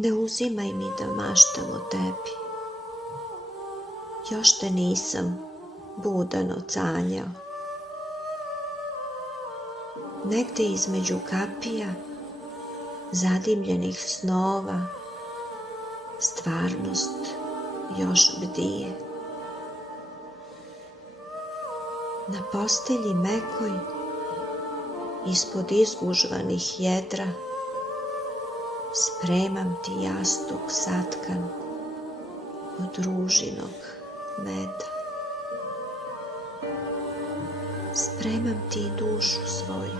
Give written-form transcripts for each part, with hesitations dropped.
Ne uzimaj mi da maštam o tebi, još te nisam budano sanjao. Negde između kapija zadimljenih snova stvarnost još bdije. Na postelji mekoj ispod izgužvanih jedra spremam ti jastuk satkan od ružinog meda. Spremam ti dušu svoju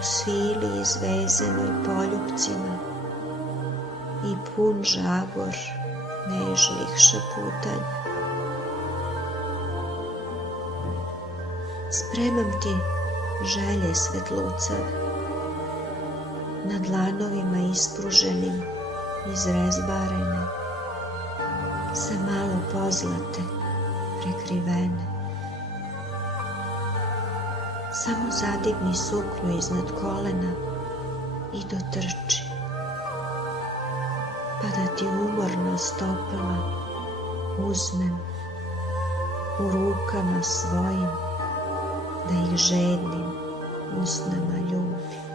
u svili izvezenoj poljupcima i pun žagor nežnih šaputanja. Spremam ti želje svetlucave na dlanovima ispruženim izrezbarene, sa malo pozlate prekrivene. Samo zadigni suknju iznad kolena i dotrči, pa da ti umorna stopala uzmem u rukama svojim, da ih žednim usnama ljubim.